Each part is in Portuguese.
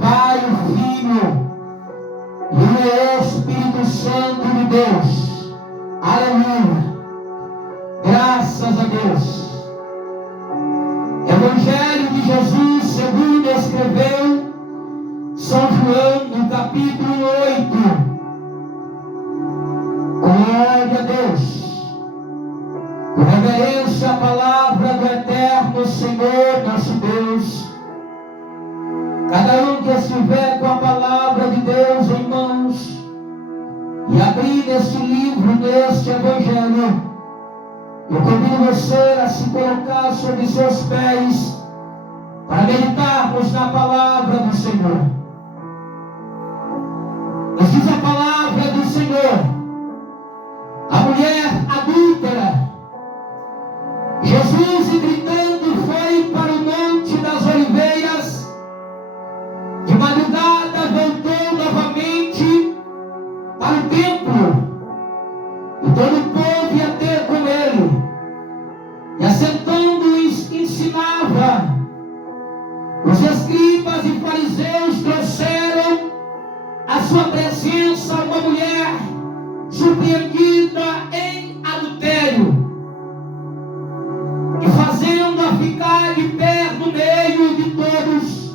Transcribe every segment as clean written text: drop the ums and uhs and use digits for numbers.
Pai, o Filho e o Espírito Santo de Deus. Aleluia. Graças a Deus. Evangelho de Jesus segundo escreveu São João, no capítulo 8. Glória a Deus. Com reverência à palavra do eterno Senhor nosso Deus. Cada um que estiver com a palavra de Deus em mãos e abrir este livro, neste Evangelho, eu convido você a se colocar sobre seus pés para meditarmos na palavra do Senhor. Nos diz a palavra do Senhor: a mulher adúltera, Jesus, gritando, foi para o Monte das Oliveiras. De madrugada voltou novamente para o templo, e todo o povo ia ter com ele, e assentando-os ensinava. Os escribas e fariseus trouxeram à sua presença uma mulher surpreendida em adultério, e fazendo-a ficar de pé no meio de todos,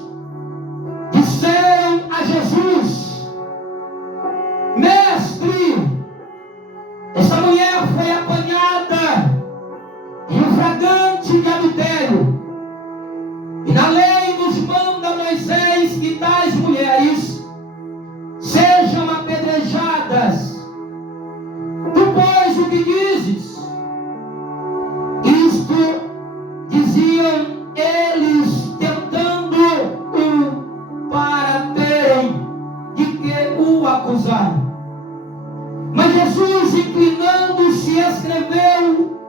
disseram a Jesus: Mestre, essa mulher foi apanhada em um flagrante de adultério, e na lei nos manda Moisés que tais mulheres sejam apedrejadas. Tu, pois, o que dizes? Isto diziam eles, tentando-o para terem de que o acusar. Mas Jesus, inclinando-se, escreveu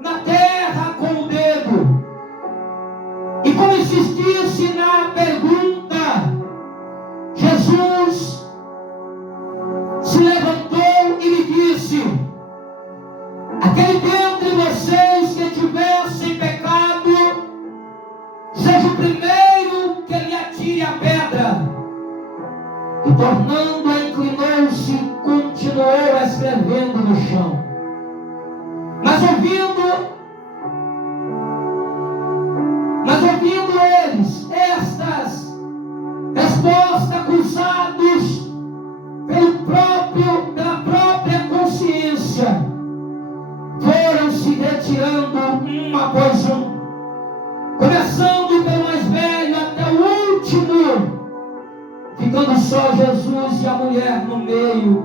na terra com o dedo. E como insistisse na pergunta, Jesus se levantou e lhe disse: aquele dentre vocês que tiver sem pecado, seja o primeiro que lhe atire a pedra. E tornando-a, inclinou-se e continuou escrevendo no chão. Mas ouvindo eles estas respostas, acusados pela própria consciência, foram se retirando um após um, começando pelo mais velho até o último, ficando só Jesus e a mulher no meio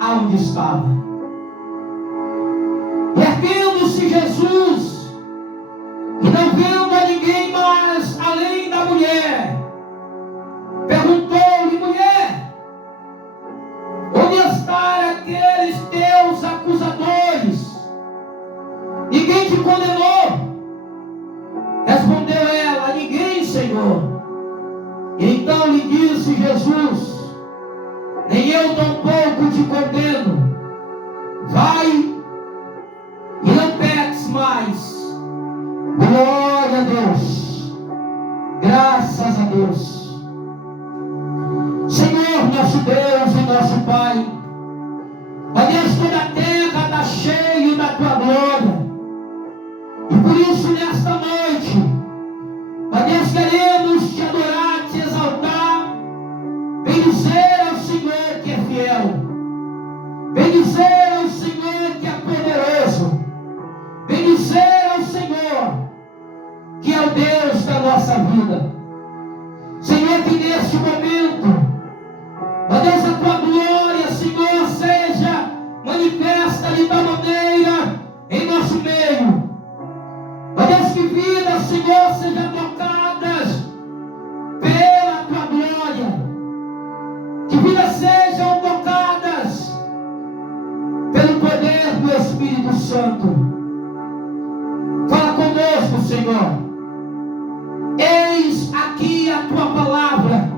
aonde estava. Erguendo-se Jesus e não vendo a ninguém mais além da mulher, perguntou-lhe: mulher, onde estão aqueles teus acusadores? Ninguém te condenou? Respondeu ela: ninguém, Senhor. E então lhe disse Jesus: nem eu tampouco te condeno. Vai e não peques mais. Glória a Deus. Graças a Deus. Senhor, nosso Deus e nosso Pai, ó Deus, toda a terra está cheia da tua glória. E por isso, nesta noite, ó Deus, queremos te adorar, te exaltar, bendizer ao Senhor que é fiel, bendizer ao Senhor que é poderoso, bendizer ao Senhor que é o Deus da nossa vida. Senhor, que neste momento, ó Deus, a tua glória, Senhor, seja manifesta de tal maneira em nosso meio. Ó Deus, que vidas, Senhor, sejam tocadas pela tua glória. Que vidas sejam tocadas pelo poder do Espírito Santo. Fala conosco, Senhor. Eis aqui a tua palavra.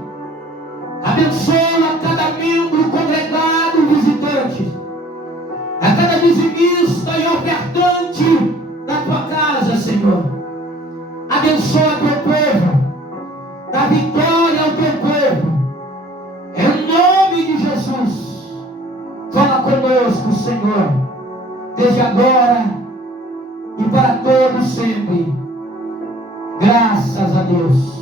Abençoa cada membro congregado, visitante, a cada dizimista e ofertante da tua casa, Senhor. Abençoa teu povo, dá vitória ao teu povo. Senhor, desde agora e para todos sempre. Graças a Deus.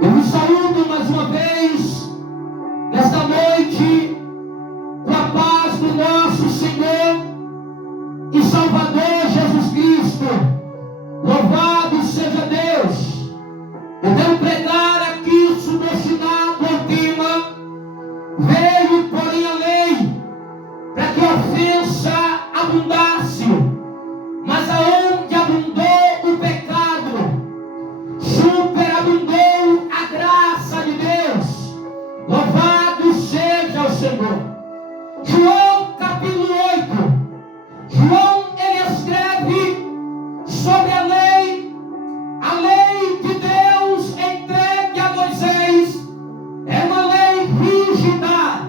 Eu vos saúdo mais uma vez, nesta noite, com a paz do nosso Senhor e Salvador Jesus Cristo. Louvado seja Deus. Eu quero pregar aqui subordinado ao tema: veio, porém, a lei, para que a ofensa abundasse, mas aonde abundou o pecado, superabundou a graça de Deus. Louvado seja o Senhor. João capítulo 8. João, ele escreve sobre a lei de Deus entregue a Moisés. É uma lei rígida,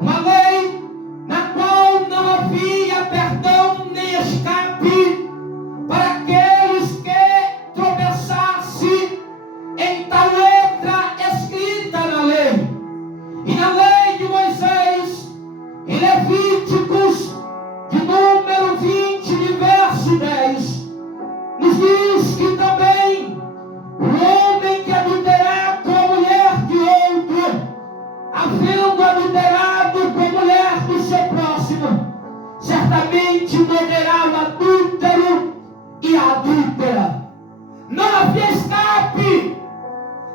uma lei na qual não havia perdão nem escape para aqueles que tropeçassem em tal letra escrita na lei. E na lei de Moisés, em Levíticos, de número 20, de verso 10, nos diz que também o homem que adulterar com a mulher de outro, havendo adulterado com a mulher do seu próximo, certamente morrerá o adúltero e a adúltera. Não havia escape,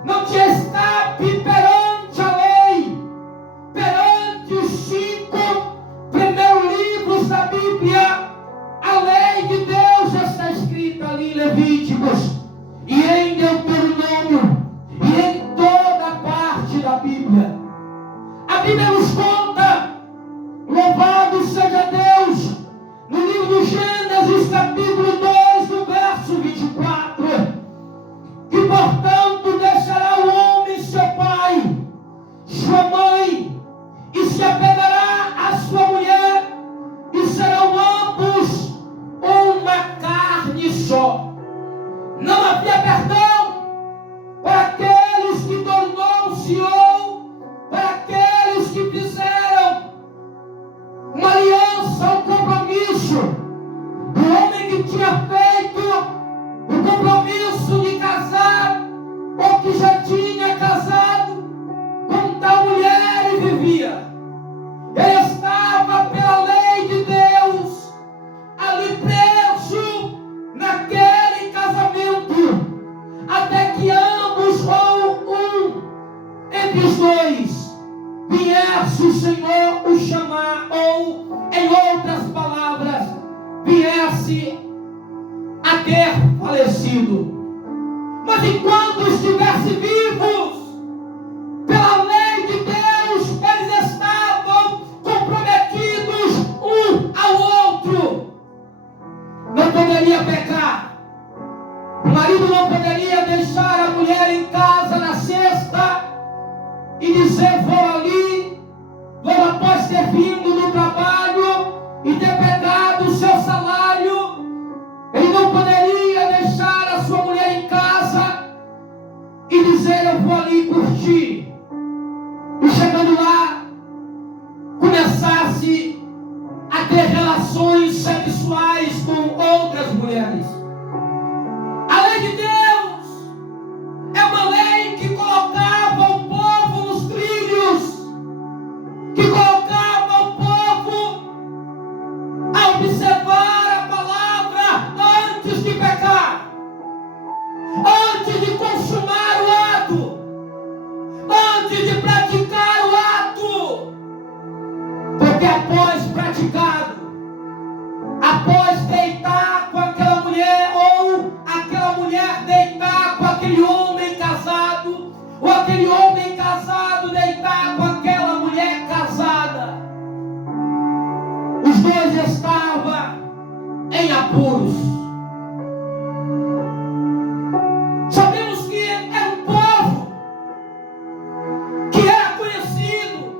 não tinha escape perante a lei, perante os 5 primeiros livros da Bíblia. A lei de Deus está escrita ali em Levíticos e em Deuteronômio e em toda parte da Bíblia. A Bíblia nos conta, louvado seja Deus, no livro de Gênesis capítulo 2, no verso 24, que portanto deixará o homem seu pai, sua mãe, e se apegará à sua mulher, e serão ambos uma carne só. Não havia perdão para aqueles que tornou-se ou para aqueles que fizeram uma aliança, um compromisso. O homem que tinha feito o compromisso de casar, ou que já tinha casado com tal mulher e vivia, ele estava pela lei de Deus ali preso naquele casamento, até que ambos ou um entre os dois viesse o Senhor o chamar, ou em outras palavras, viesse a ter falecido. Mas enquanto estivesse vivos, pela lei de Deus, eles estavam comprometidos um ao outro. Não poderia pecar. O marido não poderia deixar a mulher em casa na sexta e dizer: vou ali, logo após ter vindo do trabalho e ter pegado o seu salário. Ele não poderia deixar a sua mulher em casa e dizer: eu vou ali curtir. E chegando lá, começasse a ter relações sexuais com outras mulheres. A lei de Deus é uma lei que colocava o povo nos trilhos, que colocava o povo a observar a palavra antes de pecar, antes de consumar o ato, antes de praticar o ato. Porque após praticado, após deitar com aquela mulher, ou aquela mulher deitar com aquele homem casado, ou aquele homem casado deitar com aquela mulher casada, os dois estavam em apuros. Sabemos que era um povo que era conhecido,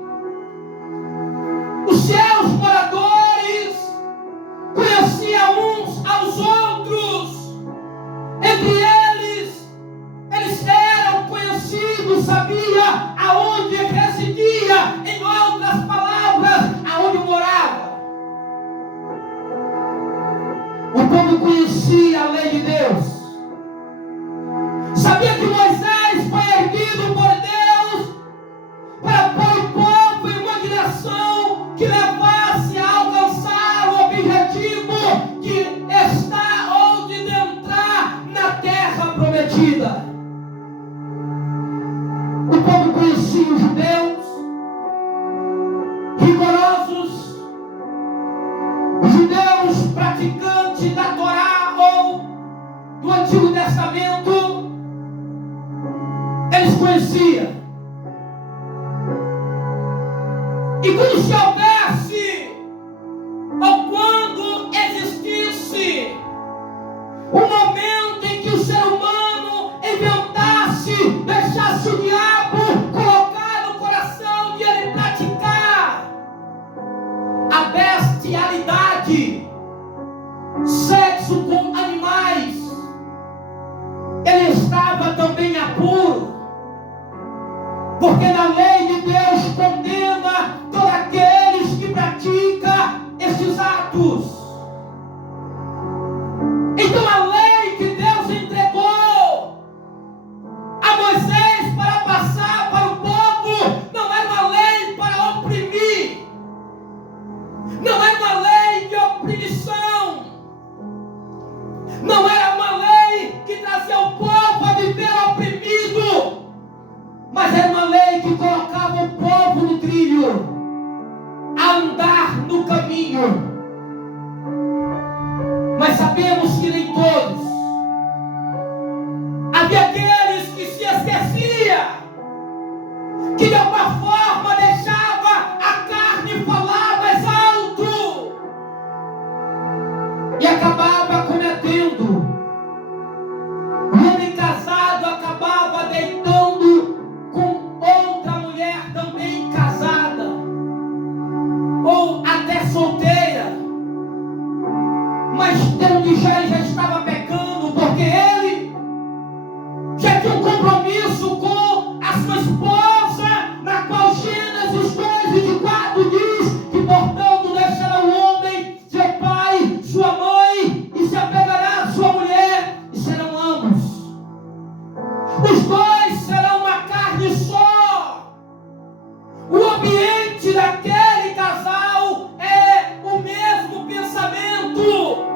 os seus moradores conheciam uns aos outros. Entre eles eram conhecidos, sabia aonde residia, em outras palavras, aonde morava prometida. O povo conhecia os judeus, rigorosos, judeus praticantes da Torá ou do Antigo Testamento. Eles conheciam. E quando se houvesse, ou quando existisse, um momento em que o ser humano inventasse, deixasse o diabo colocar no coração de ele praticar a bestialidade, sexo com animais, ele estava também apuro, porque na lei de Deus condena todos aqueles que praticam esses atos. Então a lei que Deus entregou a Moisés para passar para o povo não era uma lei para oprimir, não era uma lei de opressão, não era uma lei que trazia o povo a viver oprimido, mas era uma lei que colocava o povo no trilho, a andar no caminho. Mas sabemos que nem todos. Havia aqueles que se esquecia, que de alguma forma deixava a carne falar mais alto e acabava cometendo. O homem casado acabava deitando com outra mulher também casada, ou até solteira. Mas onde já estava pecando, porque ele já tinha um compromisso com a sua esposa, na qual Gênesis 2:24 diz que, portanto, deixará o homem seu pai, sua mãe, e se apegará à sua mulher, e serão ambos. Os dois serão uma carne só. O ambiente daquele casal é o mesmo pensamento.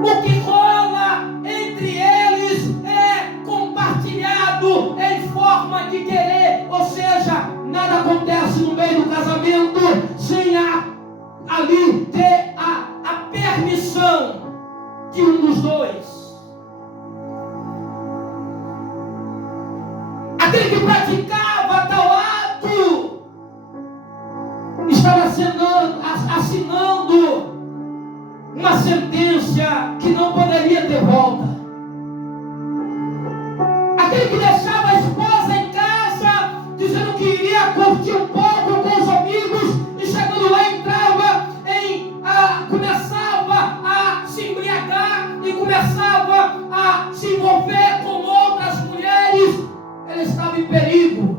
O que rola entre eles é compartilhado em forma de querer, ou seja, nada acontece no meio do casamento sem ali ter a permissão de um dos dois. Aquele que praticava tal ato estava assinando uma sentença que não poderia ter volta. Aquele que deixava a esposa em casa, dizendo que iria curtir um pouco com os amigos, e chegando lá começava a se embriagar e começava a se envolver com outras mulheres, ele estava em perigo.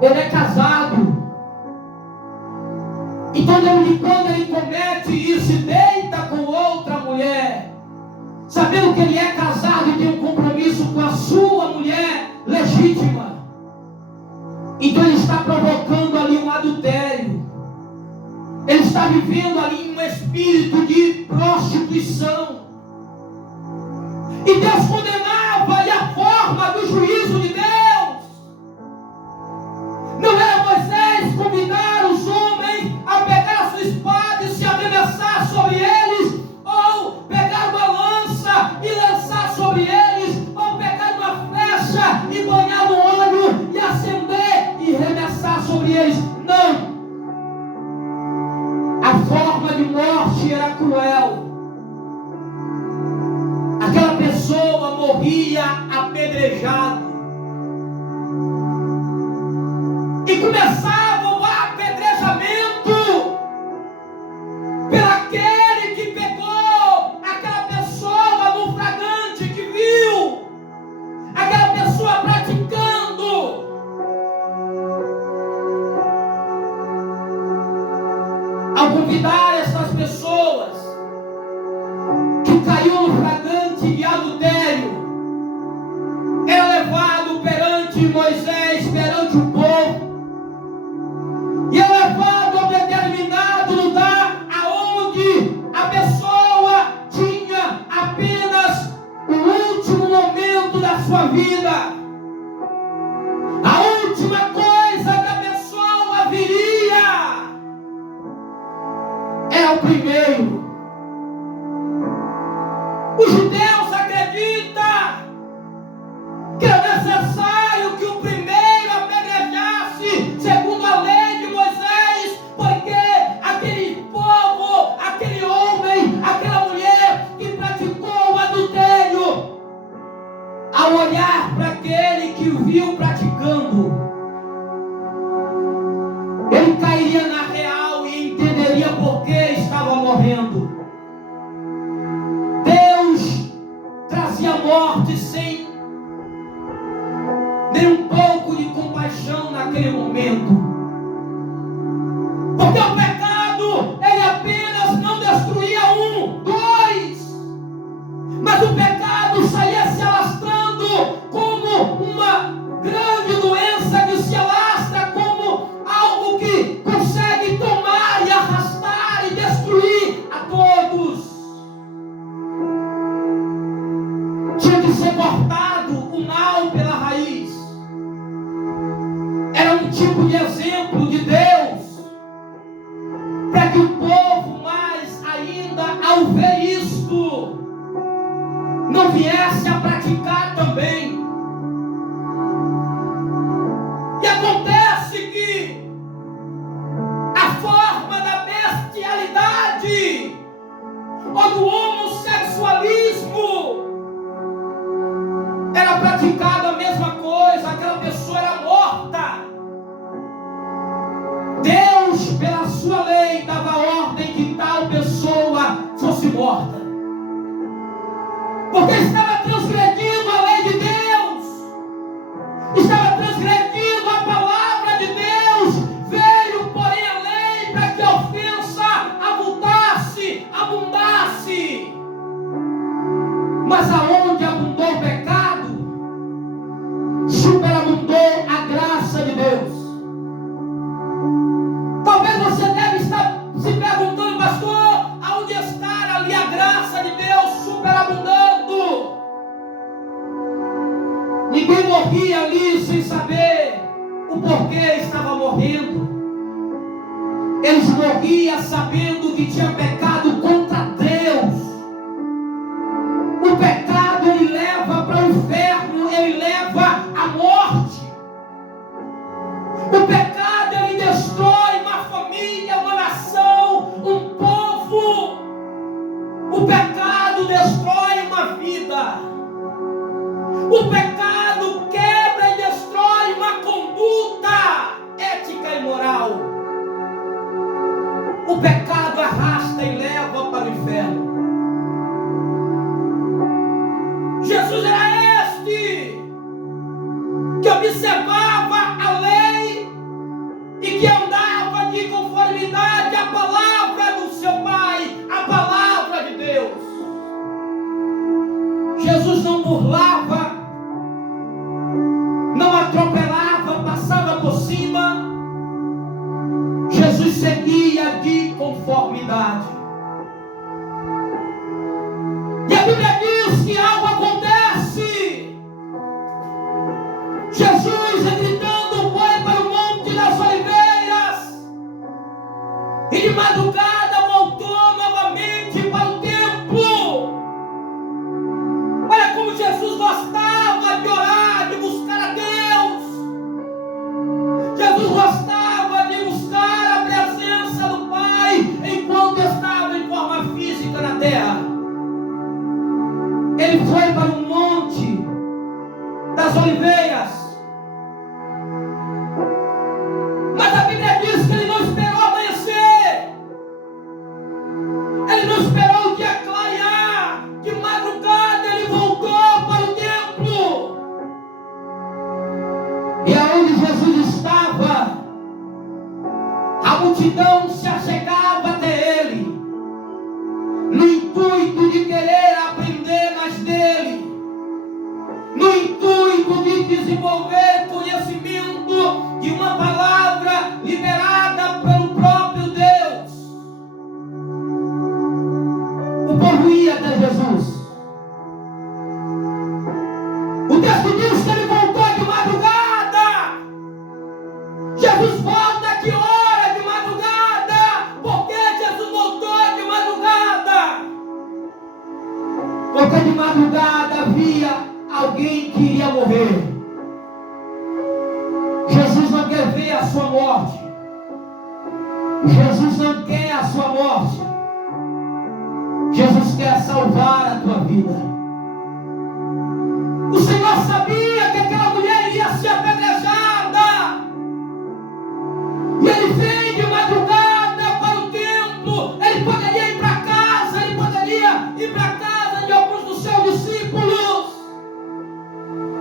Ele é casado. Então, quando ele comete isso e deita com outra mulher, sabendo que ele é casado e tem um compromisso com a sua mulher legítima, então ele está provocando ali um adultério. Ele está vivendo ali um espírito de prostituição. E Deus condenava, e a forma do juízo de Deus não era Moisés convidar os homens a pegar a sua espada e se arremessar sobre eles, ou pegar uma lança e lançar sobre eles, ou pegar uma flecha e banhar no óleo e acender e arremessar sobre eles. Não! A forma de morte era cruel. Aquela pessoa morria apedrejado. E começava o apedrejamento pelaquele que pegou aquela pessoa no flagrante, que viu aquela pessoa praticando. Ao convidar essas pessoas que caiu no flagrante de adultério, era levado perante Moisés, perante o povo, vida. A última coisa que a pessoa viria é o primeiro. Os judeus acreditam que é necessário que o primeiro apedrejasse segundo a lei de Moisés, porque aquele povo, aquele homem, aquela mulher que praticou o adultério, ao olhar para aquele que o viu praticando, ele cairia na real e entenderia por que estava morrendo. Deus trazia morte sem nem um pouco de compaixão naquele momento, porque o pecado, ele apenas não destruía um, dois, mas o pecado saía se alastrando como uma grande doença que se alastra, como algo que consegue tomar e arrastar e destruir a todos. Tinha que ser cortado o mal pela raiz. Era um tipo de exemplo de Deus, para que o povo, mais ainda ao ver isto, não viesse a praticar também. E acontece que a forma da bestialidade ou do homossexualismo era praticado a mesma coisa, aquela pessoa era morta. Deus, pela sua lei, dava ordem que tal pessoa fosse morta, porque estava transgredindo a lei de Deus, estava transgredindo a palavra de Deus. Veio, porém, a lei para que a ofensa abundasse. Mas aonde abundou o pecado, superabundou a graça de Deus. Talvez você deve estar se perguntando, pastor, aonde está ali a graça de Deus superabundando? Ninguém morria ali sem saber o porquê estava morrendo. Eles morriam sabendo que tinha pecado contra Deus. O pecado, ele leva para o inferno, ele leva à morte. O pecado, ele destrói uma família, uma nação, um povo. O pecado destrói uma vida. O pecado quebra e destrói uma conduta ética e moral. O pecado arrasta e leva para o inferno. Jesus era este que observava a lei e que andava de conformidade à palavra do seu Pai, a palavra de Deus. Jesus não burlava, não atropelava, passava por cima. Jesus seguia de conformidade. E a Bíblia diz que algo acontece. Jesus, gritando, foi para o Monte das Oliveiras e de madrugada voltou novamente para o templo. Olha como Jesus gostava de orar, de buscar a Deus. Jesus gostava de buscar a presença do Pai enquanto estava em forma física na terra. Ele foi para o Monte das Oliveiras. Mas a Bíblia diz que ele não esperou amanhecer. Ele não esperou o dia clarear. De madrugada ele voltou para o templo. E aonde Jesus estava, a multidão se achegava até ele, no intuito de querer aprender mais dele, no intuito de desenvolver conhecimento de uma palavra liberada pelo próprio Deus. O povo ia até Jesus. O texto diz Porque de madrugada havia alguém que iria morrer. Jesus não quer ver a sua morte. Jesus não quer a sua morte. Jesus quer salvar a tua vida. O Senhor sabia que aquela mulher iria ser apedrejada. E ele veio de madrugada para o templo. Ele poderia ir para casa. Ele poderia ir para casa de alguns dos seus discípulos.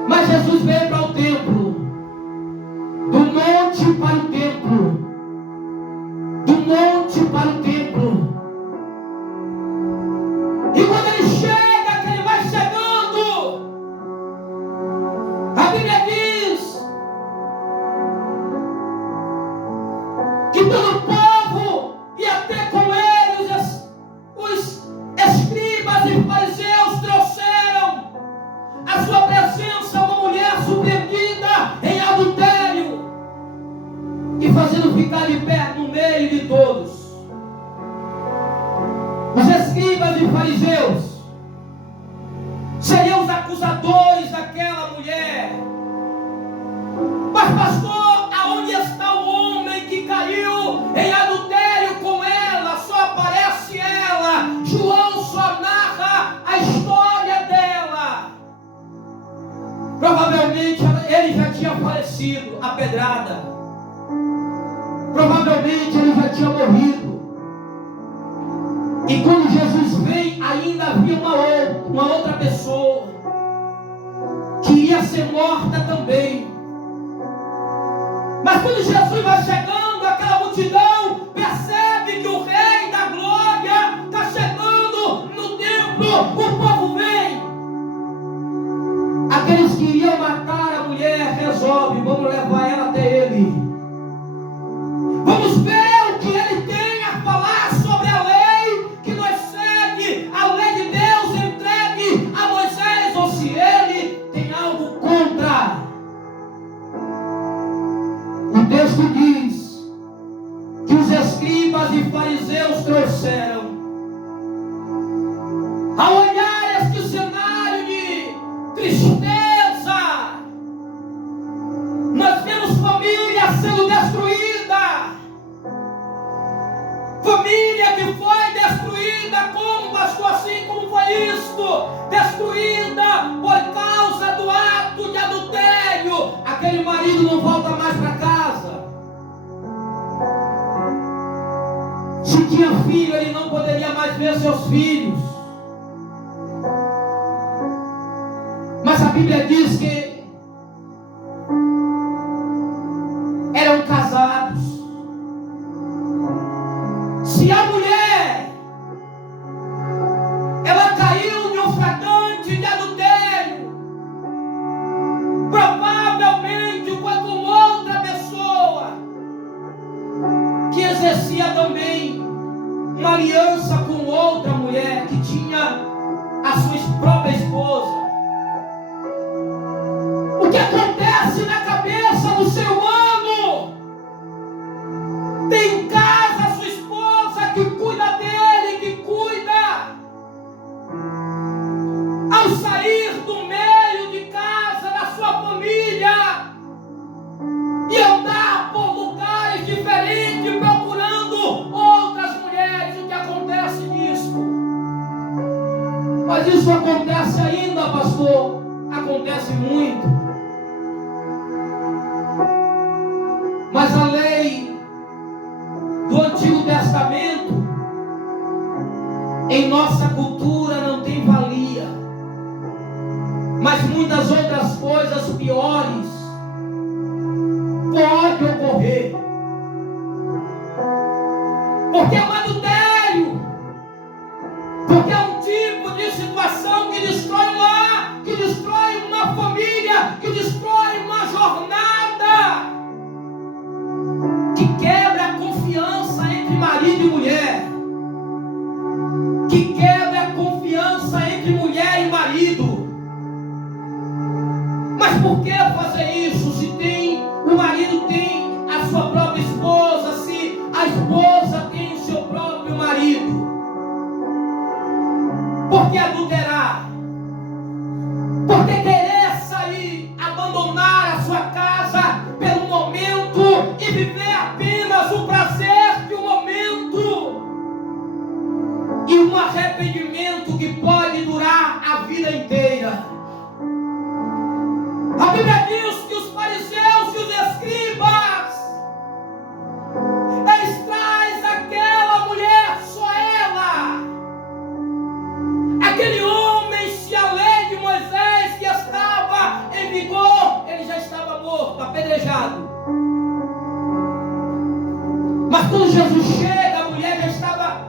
Mas Jesus veio para o templo. Do monte para o templo. Do monte para o templo. E quando ele chega, que ele vai chegando, a Bíblia diz que todo o povo ia ter com eles. Os escribas e fariseus trouxeram à sua presença uma mulher surpreendida em adultério e fazendo ficar de pé no meio de todos. Os escribas e fariseus seriam os acusadores daquela mulher. Mas pastor, aonde está o homem que caiu em adultério com ela? Só aparece ela. João só narra a história dela. Provavelmente ele já tinha falecido, apedrada. Provavelmente ele já tinha morrido. E quando Jesus vem, ainda havia uma outra pessoa que ia ser morta também. Mas quando Jesus vai chegando, aquela multidão percebe que o Rei da Glória está chegando no templo. O povo vem. Aqueles que iriam matar a mulher resolvem: vamos levar ela até ele. Vamos ver o que ele tem a falar sobre a lei que nós segue, a lei de Deus entregue a Moisés, ou se ele tem algo contra. O texto diz que os escribas e fariseus trouxeram. Ao olhar este cenário de tristeza, nós vemos família sendo destruída. Família que foi destruída, como pastor, assim como foi isto? Destruída por causa do ato de adultério. Aquele marido não volta mais para casa. Se tinha filho, ele não poderia mais ver seus filhos. Mas a Bíblia diz que eram casados. Se a mulher ela caiu em um flagrante de adultério, provavelmente foi com outra pessoa que exercia também uma aliança com outra mulher que tinha a sua própria esposa. O que acontece na cabeça do ser humano? Tem em casa a sua esposa que cuida dele, que cuida. Ao sair do meio de casa, da sua família, e andar por lugares diferentes, procurando outras mulheres, o que acontece nisso? Mas isso acontece ainda, pastor? Acontece muito. Mas a lei do Antigo Testamento, em nossa cultura, não tem valia. Mas muitas outras coisas piores podem ocorrer. Porque é um adultério. Porque é um tipo de situação que destrói um lar, que destrói uma família, que destrói uma jornada, que quebra a confiança entre marido e mulher, que quebra a confiança entre mulher e marido. Mas por que fazer isso? Se o marido tem a sua própria esposa, se a esposa tem o seu próprio marido. Por que adulterar? a vida inteira. A Bíblia diz que os fariseus e os escribas, eles trazem aquela mulher, só ela, aquele homem, se a lei de Moisés que estava em vigor, ele já estava morto, apedrejado. Mas quando Jesus chega, a mulher já estava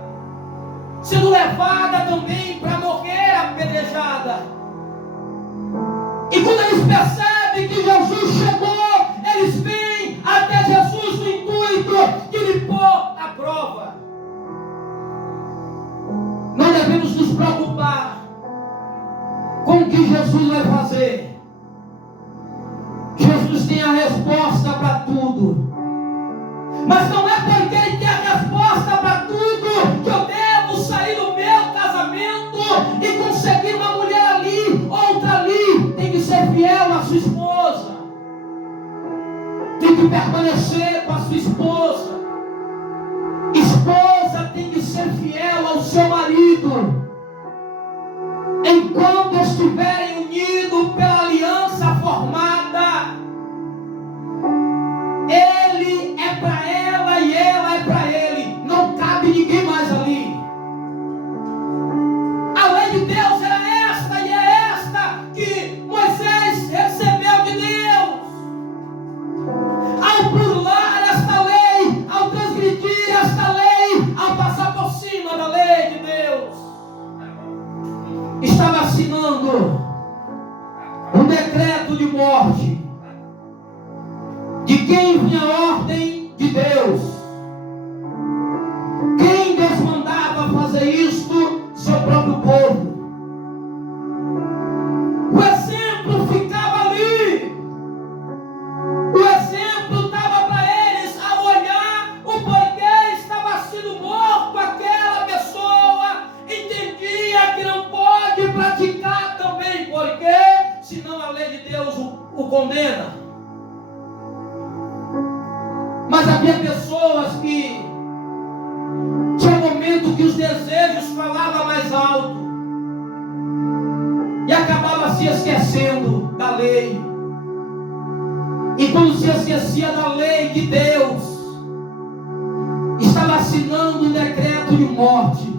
sendo levada também para morrer apedrejada. E quando eles percebem que Jesus chegou, eles vêm até Jesus no intuito de lhe pôr à prova. Não devemos nos preocupar com o que Jesus vai fazer. Jesus tem a resposta para tudo. Mas não é porque Ele tem a resposta para tudo que eu devo sair do meu casamento e conseguir uma mulher ali, outra ali. Tem que ser fiel à sua esposa. Tem que permanecer com a sua esposa. Esposa tem que ser fiel ao seu marido. Enquanto estiverem unidos pela aliança formada, ele é para ela e ela é para ele. Não cabe ninguém mais ali. A lei de Deus era esta e é esta que Moisés recebeu de Deus. Ao pular esta lei, ao transgredir esta lei, ao passar por cima da lei de Deus, estava assinando um decreto de morte de quem vinha a ordem de Deus. Quem Deus mandava fazer isto? Seu próprio povo. O exemplo ficava ali. O exemplo estava para eles ao olhar o porquê estava sendo morto aquela pessoa. Entendia que não pode praticar também, porque senão a lei de Deus o condena. Mas havia pessoas que tinha momento que os desejos falavam mais alto e acabava se esquecendo da lei. E quando se esquecia da lei de Deus, estava assinando um decreto de morte,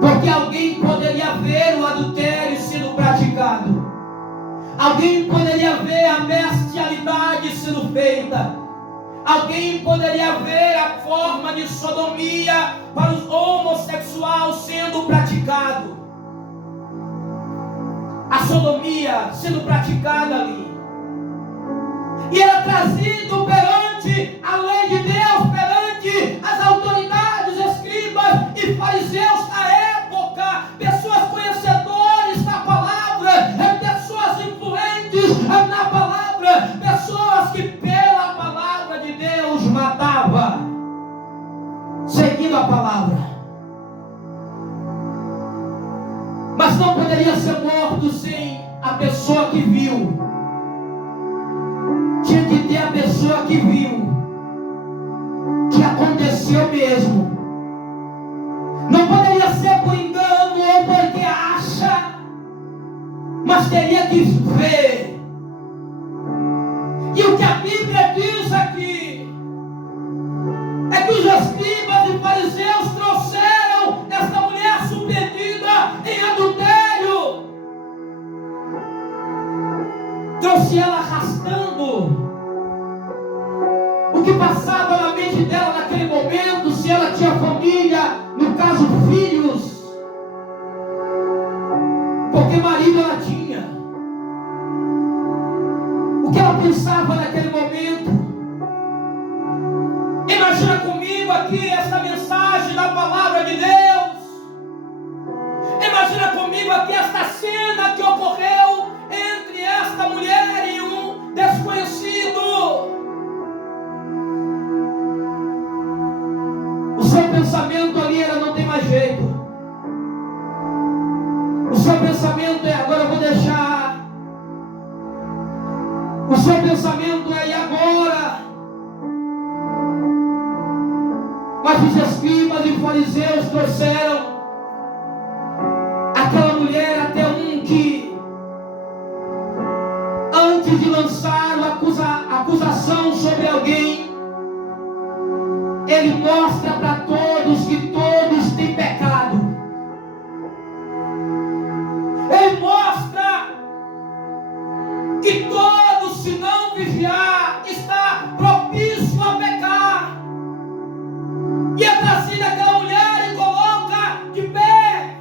porque alguém poderia ver o adultério sendo praticado, alguém poderia ver a bestialidade sendo feita, alguém poderia ver a forma de sodomia para os homossexuais sendo praticado. A sodomia sendo praticada ali. E era trazido perante a lei de Deus, perante as autoridades, escribas e fariseus da época, pessoas conhecedoras da palavra, pessoas influentes na palavra, pessoas que pela palavra de Deus matava, seguindo a palavra. Mas não poderia ser morto sem a pessoa que viu. Tinha que ter a pessoa que viu, que aconteceu mesmo. Não poderia ser por engano ou porque acha, mas teria que ver. E o que a Bíblia diz aqui é que os escribas e fariseus trouxeram esta mulher surpreendida em adultério. Trouxe ela arrastando. O que passava na mente dela naquele momento, se ela tinha família, no caso filhos, porque marido ela tinha. O que ela pensava naquele momento? Imagina comigo aqui essa mensagem da palavra de Deus. Imagina comigo aqui esta cena que ocorreu entre esta mulher e um desconhecido. O seu pensamento ali era: não tem mais jeito. O seu pensamento é: agora eu vou deixar. O seu pensamento é: e agora? Mas os escribas e fariseus trouxeram aquela mulher mulher até um que, antes de lançar a acusação sobre alguém, ele mostra para todos que todos têm pecado. Ele mostra que todos, se não vigiar, está propício a pecar. E é trazida aquela mulher e coloca de pé.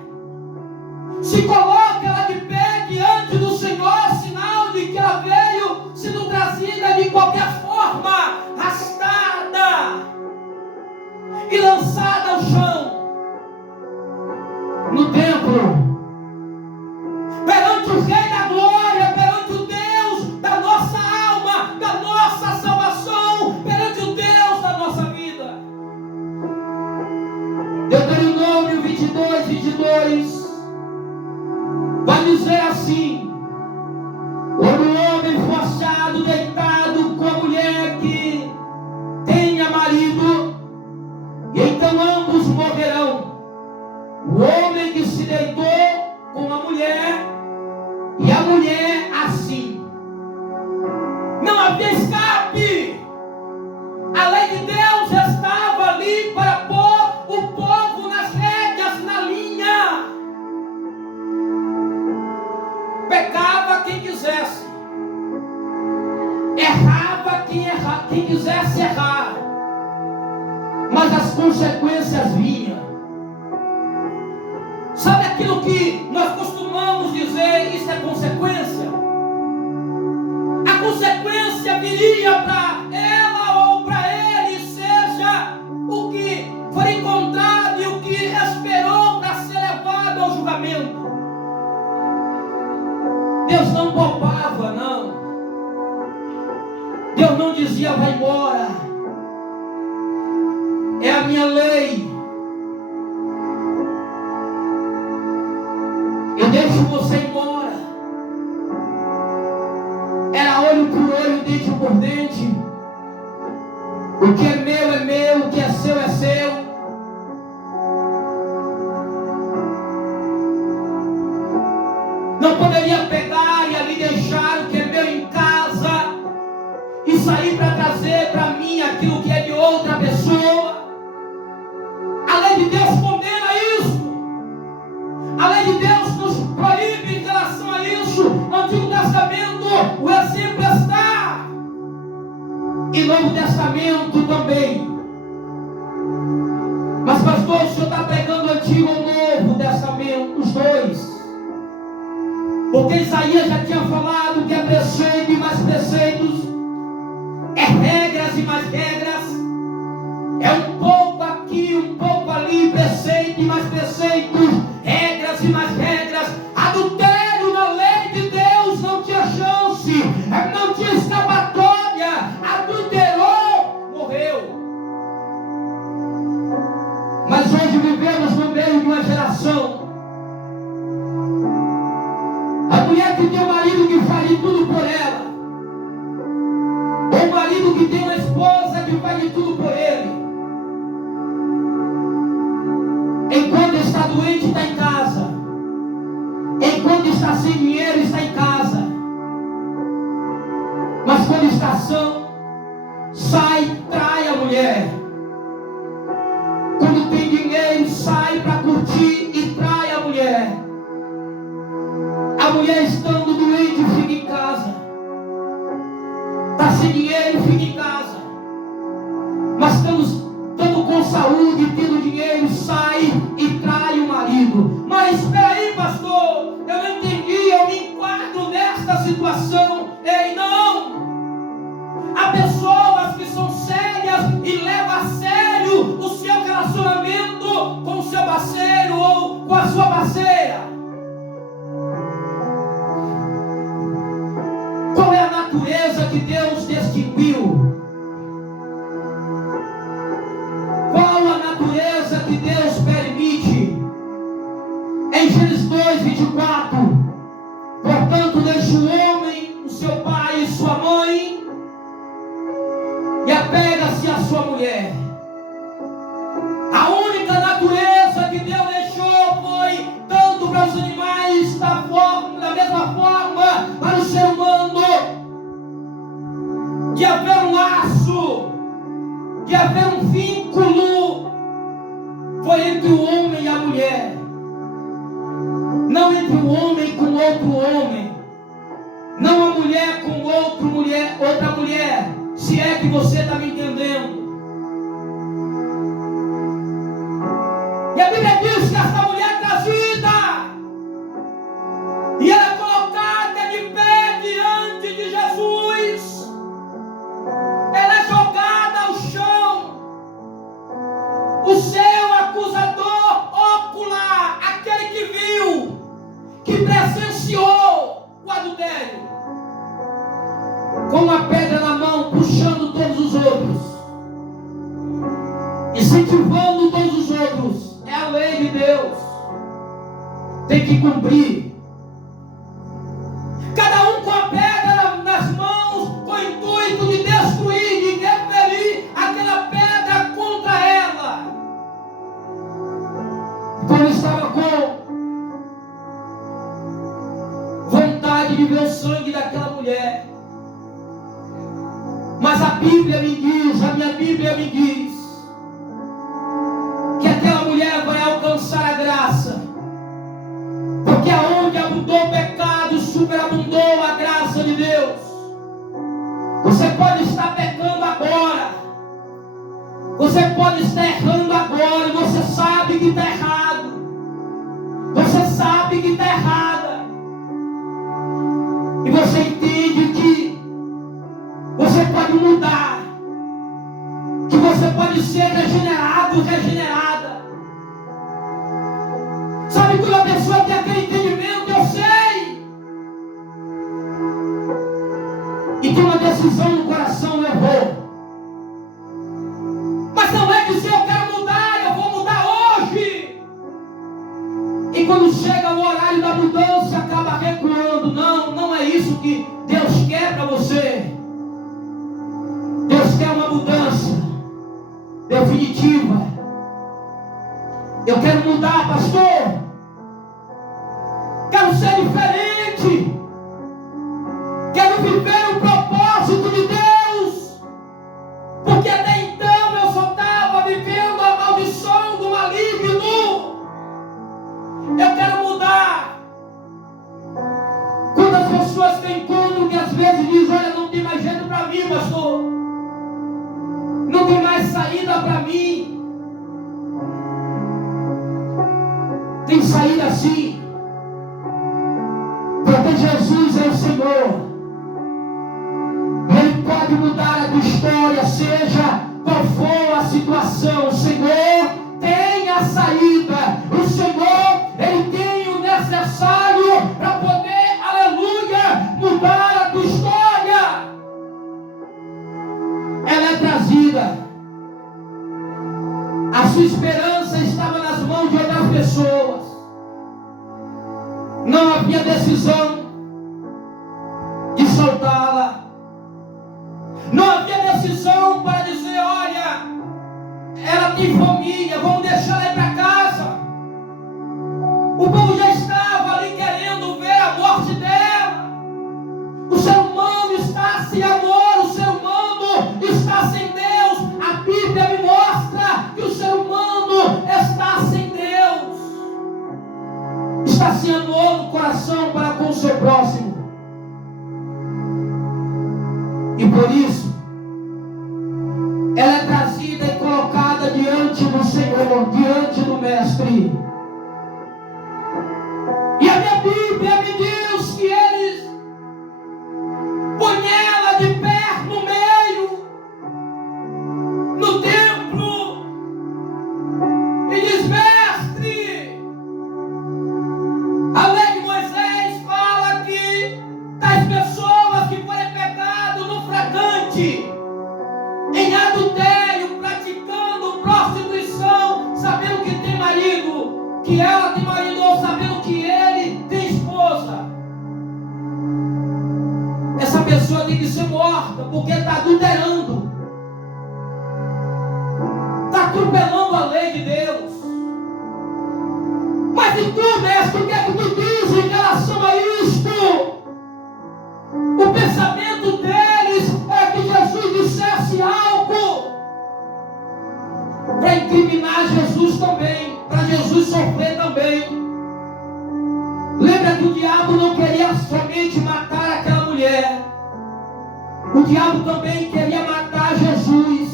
Se coloca ela de pé diante do Senhor, sinal de que ela veio sendo trazida de qualquer forma, arrastada e lançada ao chão. No templo, perante o Rei da Glória, perante o Deus da nossa alma, da nossa salvação, perante o Deus da nossa vida. Deuteronômio 22, 22 vai dizer assim: quando o homem for achado deitado com a mulher que tenha marido, e então ambos morrerão. O homem que se deitou com a mulher e a mulher assim. Não havia escape. A lei de Deus estava ali para pôr o povo nas rédeas, na linha. Pecava quem quisesse, errava quem quisesse errar, mas as consequências vinham. Sabe aquilo que nós costumamos dizer, isso é consequência? A consequência viria para ela ou para ele, seja o que for encontrado e o que esperou para ser levado ao julgamento. Deus não poupava, não. Deus não dizia, vai embora, é a minha lei, eu deixo você embora. Era olho por olho, dente por dente. O que é meu, o que é seu. Não poderia pegar e ali deixar o que é meu em casa e sair para trazer para mim aquilo que é de outra pessoa. A lei de Deus condena isso. A lei de Deus nos proíbe em relação a isso. No Antigo Testamento o exemplo está, e Novo Testamento também. Mas pastor, o senhor está pegando o Antigo ou o Novo Testamento, os dois? Porque Isaías já tinha falado que é preceito e mais preceitos, é regras e mais regras, é um pouco aqui, um pouco ali, preceito e mais preceitos, regras e mais regras. Adultério na lei de Deus não tinha chance, não tinha escapatória. Adulterou, morreu. Mas hoje vivemos no meio de uma geração. A mulher que tem um marido que faz de tudo por ela, ou o marido que tem uma esposa que faz de tudo por ele. Enquanto está doente, está em casa. Enquanto está sem dinheiro, está em casa. Mas quando está são, sai, trai a mulher. Quando tem dinheiro, sai para curtir e trai a mulher. A mulher estando doente, fica em casa. Está sem dinheiro, fica em casa. Mas estando com saúde, tendo dinheiro, sai e trai o marido. Mas espera aí, pastor, eu não entendi, eu me enquadro nesta situação. Ei, não! Há pessoas que são sérias e levam a sério o seu relacionamento com o seu parceiro ou com a sua parceira. Qual é a natureza que Deus distinguiu? Qual a natureza que Deus permite? Em Gênesis 2, 24: portanto, deixa o homem, o seu pai e sua mãe, e apega-se à sua mulher. A única natureza que Deus deixou foi, tanto para os animais existe da mesma forma para o ser humano de haver um laço, de haver um vínculo, foi entre o homem e a mulher, não entre o homem com outro homem, não a mulher com outra mulher, se é que você está me entendendo. E a Bíblia diz que essa mulher trazida, e ela é colocada de pé diante de Jesus, ela é jogada ao chão, o seu acusador ocular, aquele que viu, que presenciou o adultério, com uma pedra na mão, puxando todos os outros, incentivando todos os outros. É a lei de Deus, tem que cumprir. Cada um com a pedra nas mãos, com o intuito de destruir, de referir aquela pedra contra ela. Como estava com vontade de ver o sangue daquela mulher, mas a Bíblia me diz, a minha Bíblia me diz, que aquela mulher vai alcançar a graça, porque aonde abundou o pecado, superabundou a graça de Deus. Você pode estar pecando agora, você pode estar errando agora, e você sabe que está errado, você sabe que está errada, e você entende que você pode mudar, que você pode ser regenerado, regenerada. Sabe quando a pessoa tem aquele entendimento? Eu sei, e tem uma decisão no coração: eu vou. Mas não é dizer eu quero mudar, eu vou mudar hoje, e quando chega o horário da mudança acaba recuando. Não é isso que Deus quer para você. Deus quer uma mudança definitiva. Eu quero mudar, pastor, quero ser diferente, quero viver o propósito de Deus, porque até então eu só estava vivendo a maldição do maligno. Eu quero mudar. Quantas pessoas que eu encontro que às vezes dizem: olha, não tem mais jeito para mim, pastor, não tem mais saída para mim. Tem saída sim, porque Jesus é o Senhor. Ele pode mudar a tua história, seja qual for a situação. O Senhor tem a saída. O Senhor, Ele tem o necessário para poder, aleluia, mudar a tua história. Ela é trazida. A sua esperança estava nas mãos de outras pessoas. Não havia decisão de soltá-la. Não havia decisão para dizer: olha, ela tem família, vamos deixar ela ir para casa. O povo já estava ali querendo ver a morte dela. O ser humano está sem amor, o ser humano está sem Deus. A Bíblia me mostra que o ser humano está sem Deus, está sem amor no coração para com o seu próximo. E por isso ela é trazida e colocada diante do Senhor, diante do Mestre. E a minha Bíblia me diz que eles põem ela de pé no meio, no templo, e diz: mestre, a lei de Moisés fala que das pessoas que forem pecado no flagrante, em adultério, praticando prostituição, sabendo que tem marido, que ela tem marido, ou sabendo que ele tem esposa, essa pessoa tem que ser morta, porque está adulterando, está atropelando a lei de Deus. Mas e tu, mestre, o que é que tu dizes? O diabo também queria matar Jesus.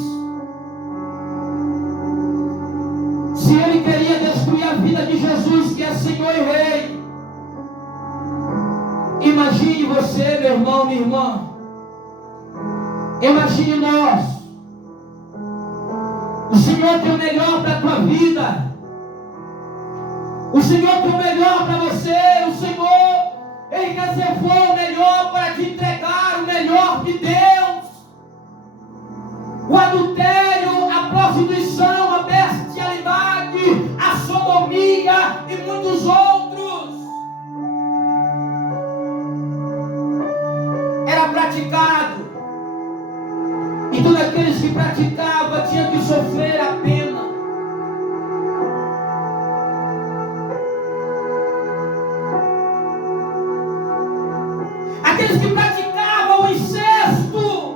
Se ele queria destruir a vida de Jesus, que é Senhor e Rei, imagine você, meu irmão, minha irmã. Imagine nós. O Senhor tem o melhor para a tua vida. O Senhor tem o melhor para você. O Senhor, Ele reservou o melhor para te entregar, o melhor de Deus. O adultério, a prostituição, a bestialidade, a sodomia e muitos outros era praticado. E todos aqueles que praticavam tinham que sofrer a pena. Aqueles que praticavam o incesto,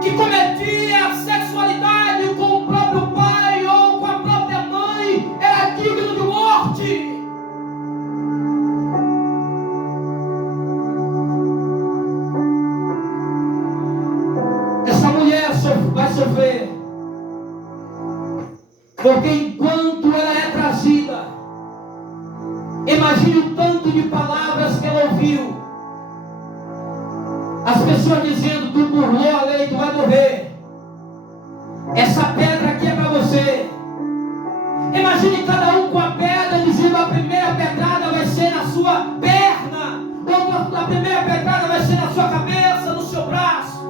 que cometia sexualidade com o próprio pai ou com a própria mãe, era digno de morte. Essa mulher vai sofrer, porque enquanto ela é trazida, imagine o tanto de palavras que ela ouviu. As pessoas dizendo: tu burlou a lei, tu vai morrer. Essa pedra aqui é para você. Imagine cada um com a pedra, dizendo: a primeira pedrada vai ser na sua perna, ou a primeira pedrada vai ser na sua cabeça, no seu braço.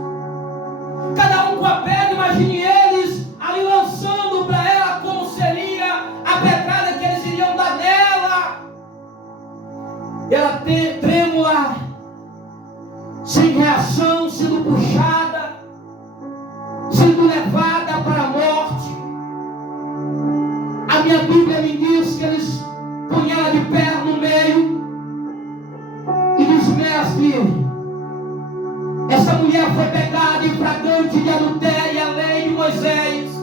Cada um com a pedra, imagine eles ali lançando para ela como seria a pedrada que eles iriam dar nela. Ela trêmula, sem reação, sendo puxada, sendo levada para a morte. A minha Bíblia me diz que eles põem ela de pé no meio e diz: mestre, essa mulher foi pegada em flagrante de adultério, e a lei de Moisés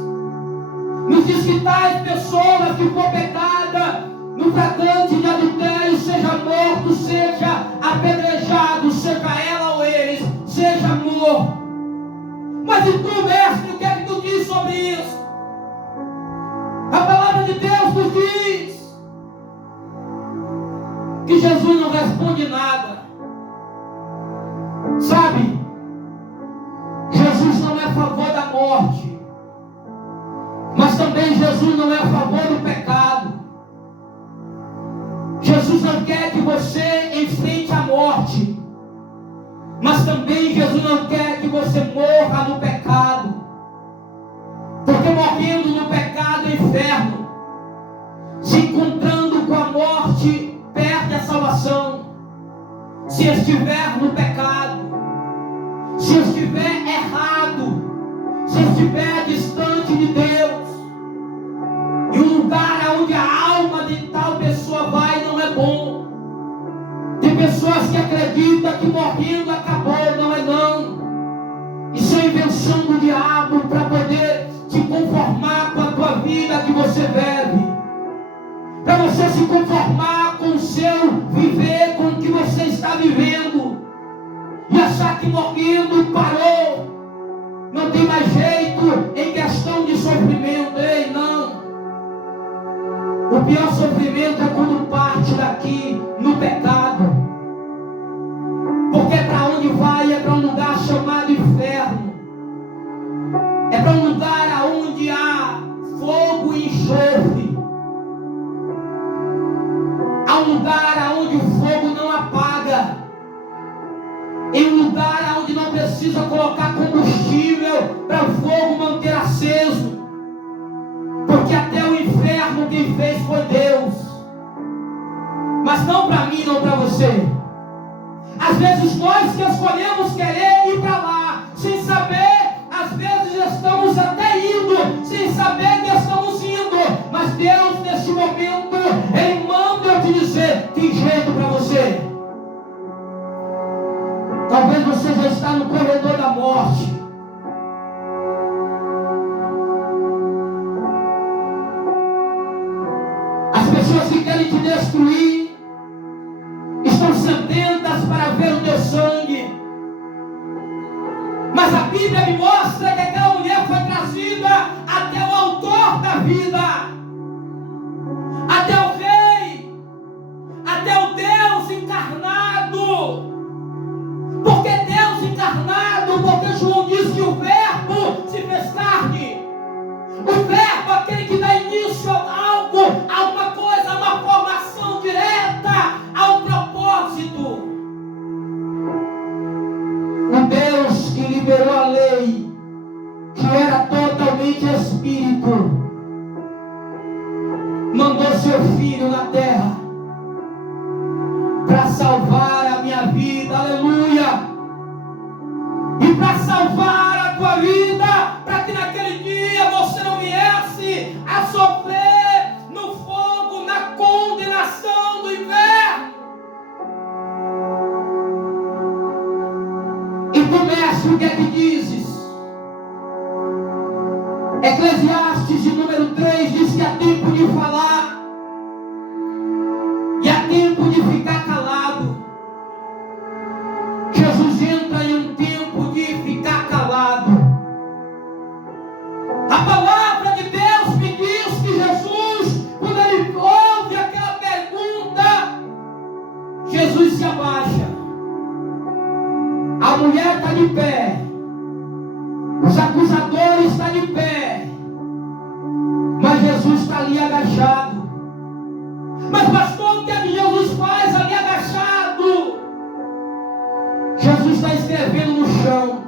nos diz que tais pessoas que for pegada no flagrante de adultério, seja morto, seja apedrejado, seja ela ou eles, seja morto. Mas e tu, mestre, o que é que tu diz sobre isso? A palavra de Deus nos diz que Jesus não responde nada. Sabe, Jesus não é a favor da morte, mas também Jesus não é a favor do pecado. Jesus não quer que você enfrente a morte, mas também Jesus não quer que você morra no pecado, porque morrendo no pecado é inferno, se encontrando com a morte perde a salvação. Se estiver no pecado, se estiver errado, se estiver distante de Deus, e o lugar onde a alma de tal pessoa vai não é bom. Tem pessoas que acreditam que morrendo acabou, não é não. Isso é invenção do diabo para poder te conformar com a tua vida que você vive, para você se conformar com o seu viver, com o que você está vivendo, e achar que morrendo parou, não tem mais jeito em questão de sofrimento. Ei, não. O pior sofrimento é quando parte daqui no pecado, porque para onde vai é para um lugar chamado inferno, é para um lugar onde há fogo e enxofre, há um lugar onde o fogo não apaga, em um lugar onde não precisa colocar combustível para o fogo manter aceso, porque até o inferno quem fez foi Deus, mas não para mim, não para você. Às vezes nós que escolhemos querer ir para lá, sem saber, às vezes estamos até indo, sem saber que estamos indo, mas Deus nesse momento, Ele manda eu te dizer: tem jeito para você. Talvez você já está no corredor da morte. As pessoas que querem te destruir estão sedentas para ver o teu sangue. Bíblia me mostra que aquela mulher foi trazida até o autor da vida, até o Rei, até o Deus encarnado. Por que Deus encarnado? Porque João diz que o Verbo se fez carne. O Verbo, aquele que dá início a algo, a uma coisa, a uma formação direta, a um propósito. O Deus que liberou a lei, que era totalmente espírito, mandou seu Filho na terra para salvar a minha vida, aleluia, e para salvar a tua vida, para que naquele dia você não viesse a sofrer no fogo, na condenação do inferno. E tu, mestre, o que é que dizes? Eclesiastes de número 3 diz que há tempo de falar e há tempo de ficar calado. Jesus entra em um tempo de ficar calado. A palavra de Deus me diz que Jesus, quando ele ouve aquela pergunta, Jesus se abaixa. A mulher está de pé, os acusadores estão de pé, mas Jesus está ali agachado. Mas pastor, o que é que Jesus faz ali agachado? Jesus está escrevendo no chão.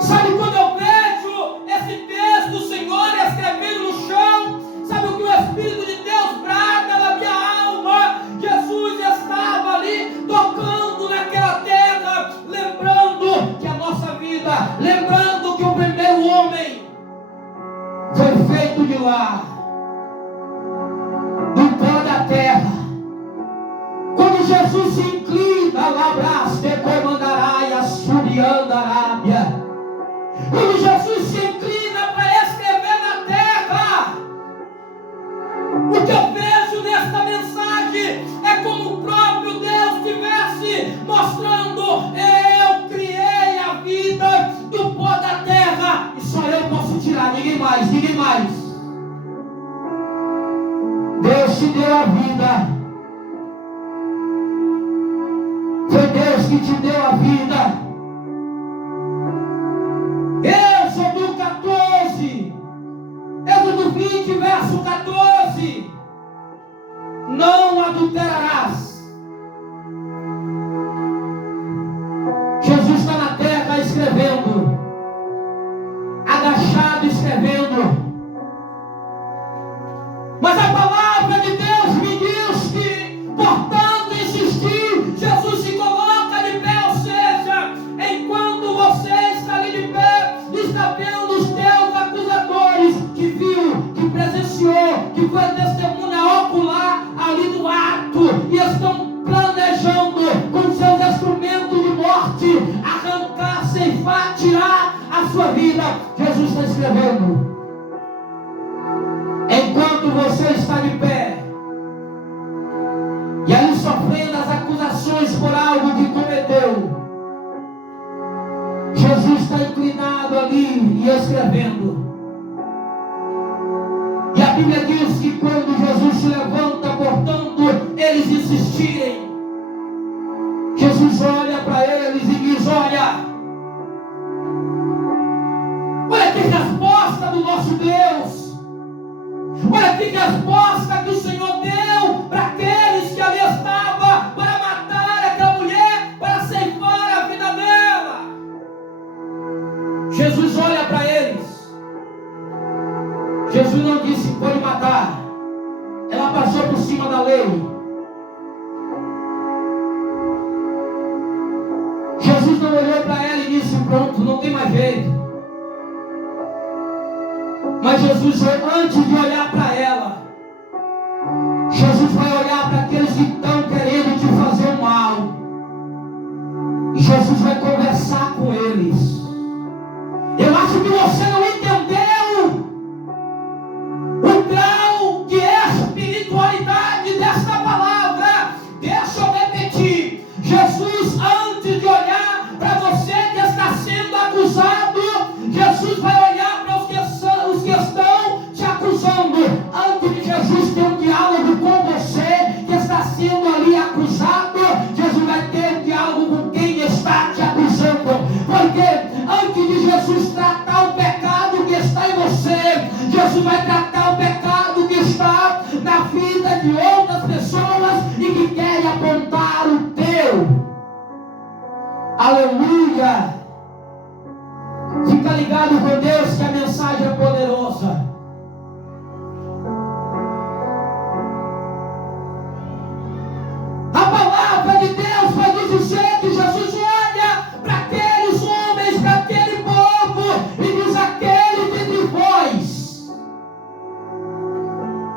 Sabe quando eu vejo esse texto do Senhor escrevendo no chão? Sabe o que o Espírito de Deus brada na minha alma? Jesus estava ali tocando naquela terra, lembrando que a nossa vida, lembrando que o primeiro homem foi feito de lá, do pó da terra. Quando Jesus se inclina, labraste, comandará e assumiando a Arábia. Quando Jesus se inclina para escrever na terra, o que eu vejo nesta mensagem é como o próprio Deus estivesse mostrando: eu criei a vida do pó da terra e só eu posso tirar, ninguém mais, ninguém mais. Deus te deu a vida. Foi Deus que te deu a vida. Êxodo 14, Êxodo 20, verso 14. Não adulterarás. Jesus está na terra escrevendo, agachado escrevendo. Mas a palavra de Deus me diz que, portanto, insistir, Jesus se coloca de pé, ou seja, enquanto você está ali de pé, está vendo os teus acusadores, que viu, que presenciou, que foi testemunha ocular ali do ato, e estão planejando com seus instrumentos de morte arrancar, ceifar, tirar a sua vida. Jesus está escrevendo. Enquanto você está de pé, e ali sofrendo as acusações por algo que cometeu, Jesus está inclinado ali e escrevendo. E a Bíblia diz que quando Jesus se levanta, portanto, eles insistirem, Jesus olha para eles e diz: olha que resposta do nosso Deus. Olha que resposta que o Senhor deu para aqueles que ali estavam para matar aquela mulher, para ceifar a vida dela. Jesus olha para eles. Jesus não disse: pode matar. Ela passou por cima da lei. Jesus não olhou para ela e disse: pronto, não tem mais jeito. Mas Jesus, antes de olhar para ela, Jesus vai olhar para aqueles que estão querendo te fazer mal. E Jesus vai conversar com eles. Eu acho que você não entendeu o grau de espiritualidade desta palavra. Deixa eu repetir. Jesus, antes de olhar para você que está experiência de outras pessoas e que querem apontar o teu. Aleluia! Fica ligado com Deus que a mensagem é poderosa. A palavra de Deus vai nos dizer que Jesus olha para aqueles homens, para aquele povo e diz: aquele dentre vós.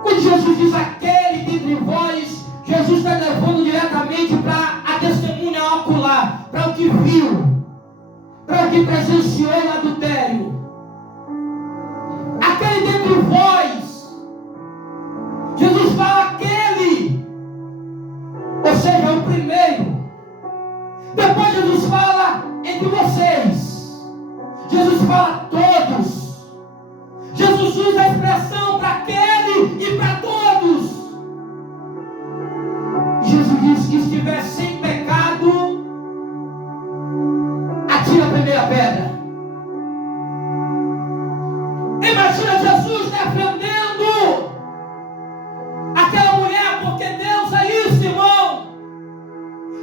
Quando Jesus diz aquele dentre vós, Jesus está levando diretamente para a testemunha ocular, para o que viu, para o que presenciou o adultério. Aquele dentre vós, Jesus fala aquele, ou seja, o primeiro. Depois Jesus fala entre vocês. Jesus fala todos. Jesus usa a expressão para aquele e para todos. Jesus diz que estiver sem pecado, atira a primeira pedra. Imagina Jesus defendendo aquela mulher, porque Deus é isso, irmão.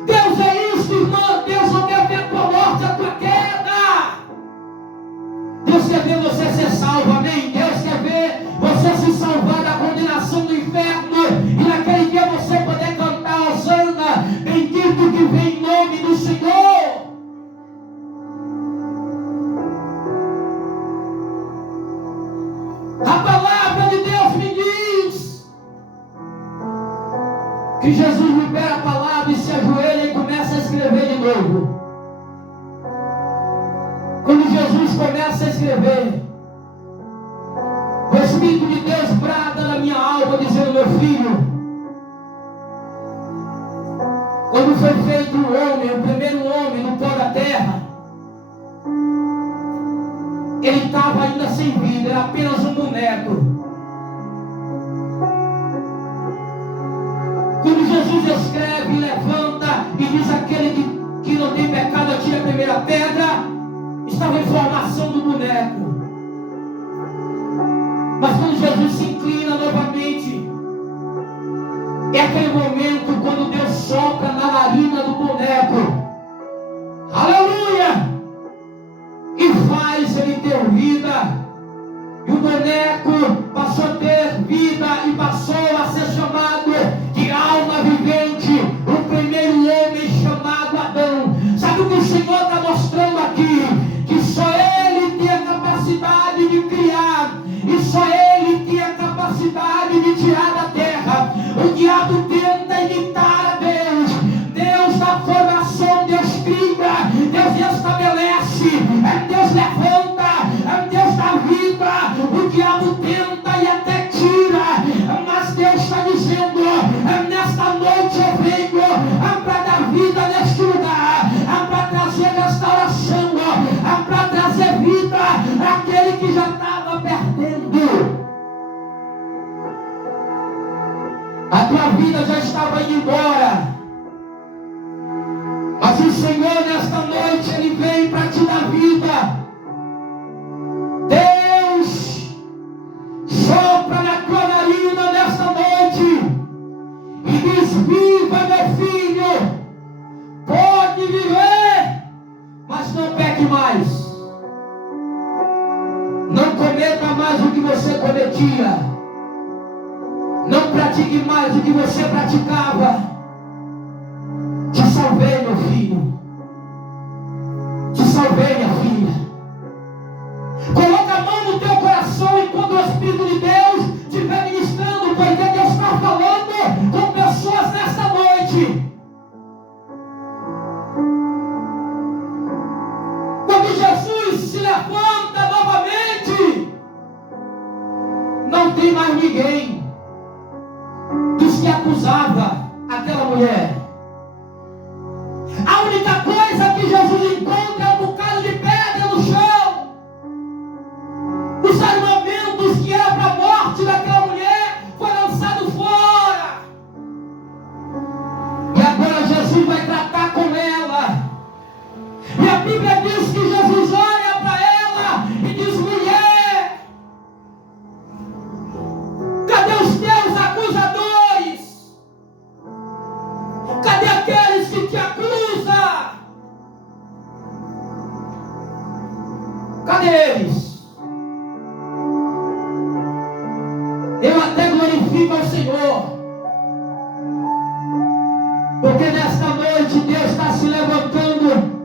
Deus é isso, irmão. Deus não quer ver a tua morte, a tua queda. Deus quer ver você ser salvo, amém? Deus quer ver você se salvar da condenação do inferno e naquele dia você poder cantar hosana, bendito que vem em nome do Senhor. A palavra de Deus me diz que Jesus libera a palavra e se ajoelha e começa a escrever de novo. Quando Jesus começa a escrever, o Espírito de Deus brada na minha alma, dizendo: meu filho, quando foi feito o homem, o primeiro homem no pó da terra, ele estava ainda sem vida, era apenas um boneco. Quando Jesus escreve, levanta e diz: aquele que não tem pecado, atire a primeira pedra, estava em formação do boneco. Mas quando Jesus se inclina novamente, é aquele momento quando Deus sopra na narina do boneco, aleluia, e faz ele ter vida. E o boneco passou a ter vida e passou a ser chamado de alma vivente, o primeiro homem chamado Adão. Sabe o que o Senhor está mostrando aqui? Que só Ele tem a capacidade de criar, e só Ele tem a capacidade de tirar da terra. O diabo tenta imitar a Deus. Deus dá formação, Deus cria, Deus estabelece, Deus levanta, Deus dá vida. O diabo tenta e até tira, mas Deus está dizendo: nesta noite eu venho para dar vida neste lugar, para trazer restauração, para trazer vida àquele que já estava perdendo. A tua vida já estava indo embora, mas o Senhor nesta noite Ele vem para te dar vida. Deus sopra na tua narina nesta noite e diz: viva, meu filho, pode viver, mas não peque mais. Não cometa mais o que você cometia. Não pratique mais o que você praticava. Te salvei, meu filho. Te salvei, minha filha. Coloca a mão no teu coração enquanto o Espírito de Deus estiver ministrando, porque Deus está falando com pessoas nesta noite. Quando Jesus se levanta novamente, não tem mais ninguém dos que acusava aquela mulher. A única coisa que Jesus encontra é um bocado de pedra no chão. Os armamentos que eram para a morte daquela mulher foram lançados fora. E agora Jesus vai tratar com ela. E a Bíblia diz que Jesus olha para ela e diz: mulher, cadê os teus acusadores? Porque nesta noite Deus está se levantando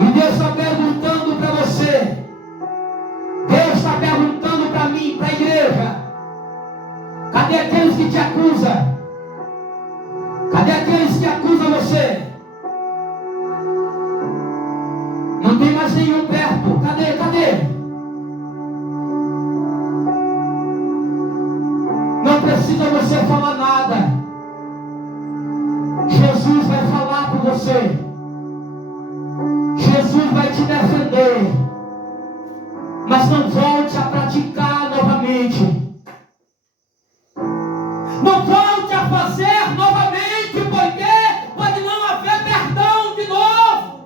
e Deus está perguntando para você. Deus está perguntando para mim, para a igreja: cadê aqueles que te acusam? Cadê aqueles que acusam você? Não tem mais nenhum perto. Cadê? Não precisa você falar nada. Jesus vai falar por você. Jesus vai te defender. Mas não volte a praticar novamente. Não volte a fazer novamente, porque pode não haver perdão de novo.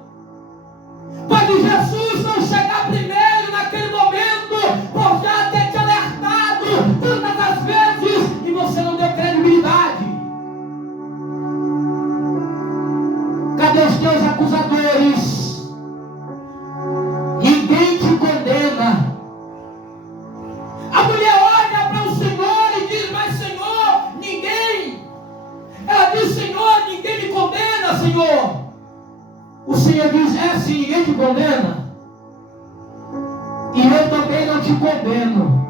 Pode Jesus não chegar primeiro naquele momento, por já ter te alertado tantas as vezes e você não deu credibilidade. Cadê os teus acusadores? Ninguém te condena. A mulher olha para o Senhor e diz: mas Senhor, ninguém. Ela diz: Senhor, ninguém me condena, Senhor. O Senhor diz: é sim, ninguém te condena. E eu também não te condeno.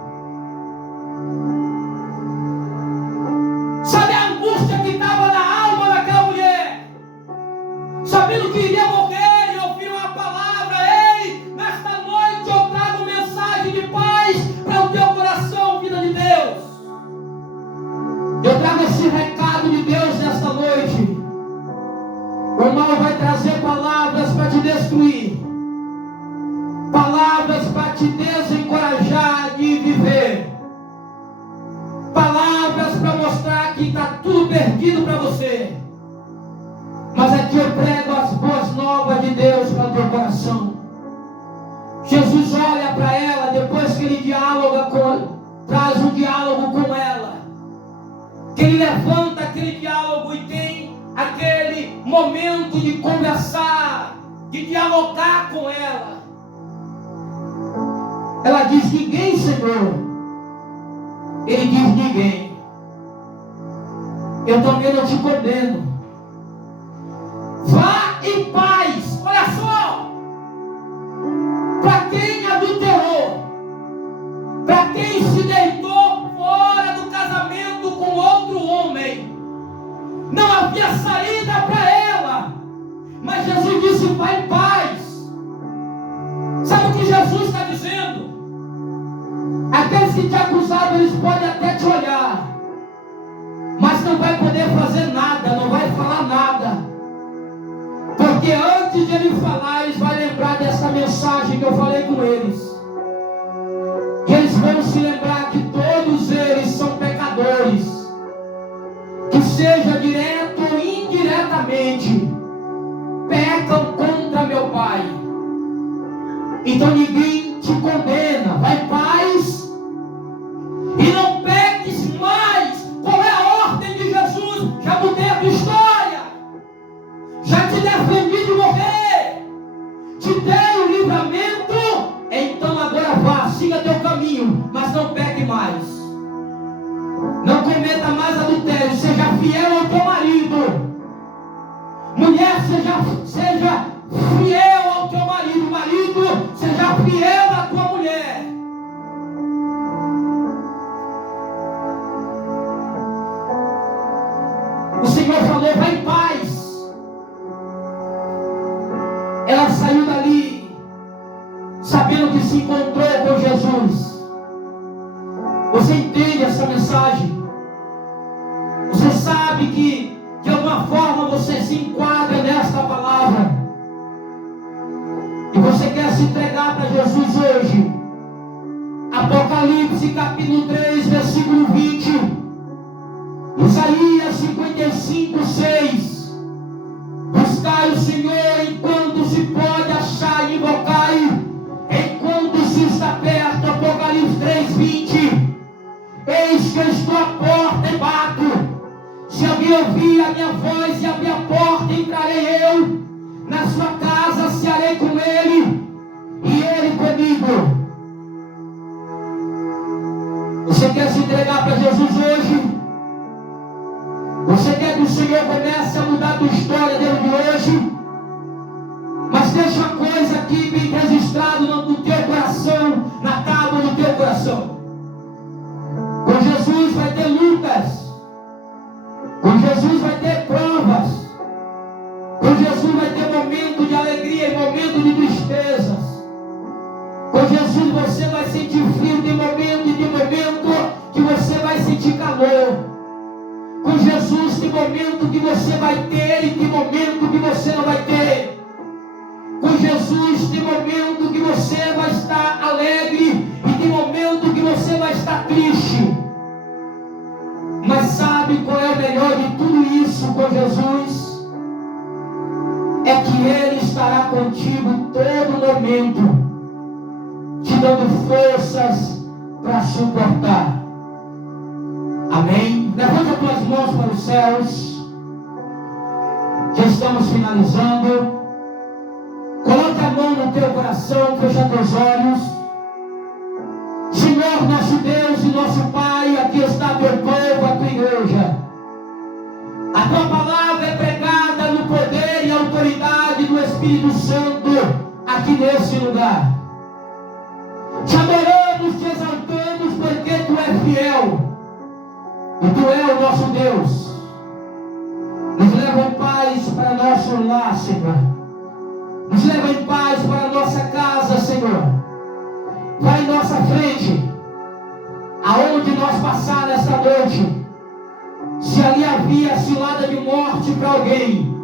Sabe a angústia que estava na alma daquela mulher? Sabendo que iria morrer e ouvir uma palavra: ei, nesta noite eu trago mensagem de paz para o teu coração, vida de Deus. Eu trago esse recado de Deus nesta noite. O mal vai trazer palavras para te destruir, palavras para te desencorajar de viver, palavras para mostrar que está tudo perdido para você. Mas aqui eu prego as boas novas de Deus para o teu coração. Jesus olha para ela, depois que ele traz um diálogo com ela, que ele levanta aquele diálogo e tem aquele momento de conversar, de dialogar com ela. Ela diz: ninguém, Senhor. Ele diz: ninguém. Eu também não te condeno. Vá em paz. Olha só, para quem adulterou, para quem se deitou fora do casamento com outro homem, não havia saída para ela. Mas Jesus disse: vá em paz. Sabe o que Jesus está dizendo? Aqueles que te acusaram, eles podem até te olhar, mas não vai poder fazer nada, não vai falar nada. Porque antes de ele falar, eles vão lembrar dessa mensagem que eu falei com eles. E eles vão se lembrar que todos eles são pecadores, que seja direto ou indiretamente, pecam contra meu Pai. Então ninguém te condena. Vai em paz e não peques mais. Qual é a ordem de Jesus? Já mudei a tua história, já te defendi de morrer, te dei o livramento. Então agora vá, siga teu caminho, mas não peque mais. Não cometa mais adultério. Seja fiel ao teu marido. Mulher, seja fiel ao teu marido. Marido, seja fiel à tua mulher. O Senhor falou: vai em paz. Ela saiu dali sabendo que se encontrou com Jesus. Você entende essa mensagem? Você sabe que de alguma forma você se enquadra nesta palavra e você quer se entregar para Jesus hoje. Apocalipse capítulo 3, versículo 20, Isaías 55, 6. Buscai o Senhor enquanto se pode achar, e invocai enquanto se está perto. Apocalipse 3, 20. Eis que eu estou à porta e bato. Se alguém ouvir a minha voz e abrir a porta, entrarei eu na sua casa, cearei com ele e ele comigo. Você quer se entregar para Jesus hoje? Você quer que o Senhor comece a mudar a tua história desde hoje? Mas deixa uma coisa aqui bem registrado no teu coração, na tábua do teu coração. Com Jesus vai ter lutas. Com Jesus vai ter provas. Com Jesus vai ter momento de alegria e momento de tristezas. Com Jesus você vai sentir frio de momento e de momento que você vai sentir calor. Com Jesus tem momento que você vai ter e tem momento que você não vai ter. Com Jesus tem momento que você vai estar alegre e tem momento que você vai estar triste. Mas sabe qual é o melhor de tudo isso com Jesus? É que Ele estará contigo todo momento, te dando forças para suportar. Amém? Levanta as tuas mãos para os céus. Já estamos finalizando. Coloca a mão no teu coração, fecha teus olhos. Senhor, nosso Deus e nosso Pai, aqui está teu povo, a tua igreja. A tua palavra é pregada no poder e autoridade do Espírito Santo aqui nesse lugar. Te adoramos, te exaltamos, porque tu és fiel e tu és o nosso Deus. Nos leva em paz para nosso lar, Senhor. Nos leva em paz para a nossa casa, Senhor. Vai em nossa frente, aonde nós passar nesta noite. Se ali havia cilada de morte para alguém,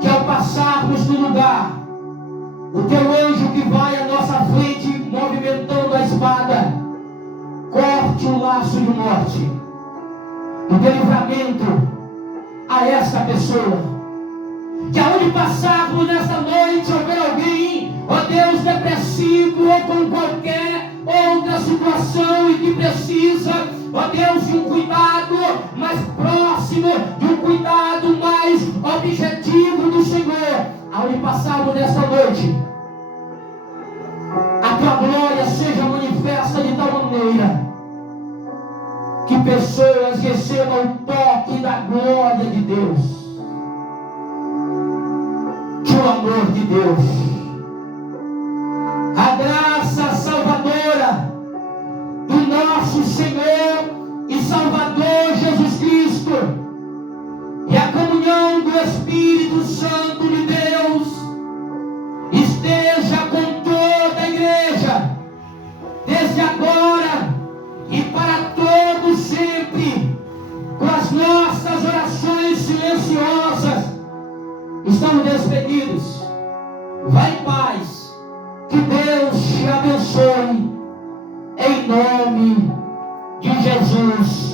que ao passarmos no lugar, o teu anjo que vai à nossa frente, movimentando a espada, corte o laço de morte, e dê livramento a esta pessoa. Que aonde passarmos nesta noite, houver alguém, ó Deus, depressivo ou com qualquer outra situação e que precisa, ó Deus, de um cuidado mais próximo, de um cuidado mais objetivo do Senhor, aonde passarmos nesta noite, a tua glória seja manifesta de tal maneira que pessoas recebam o toque da glória de Deus, o amor de Deus, a graça salvadora do nosso Senhor e Salvador Jesus Cristo e a comunhão do Espírito Santo de Deus esteja com toda a igreja, desde agora e para todo sempre, com as nossas orações silenciosas. Estamos despedidos. Vai em paz. Que Deus te abençoe. Em nome de Jesus.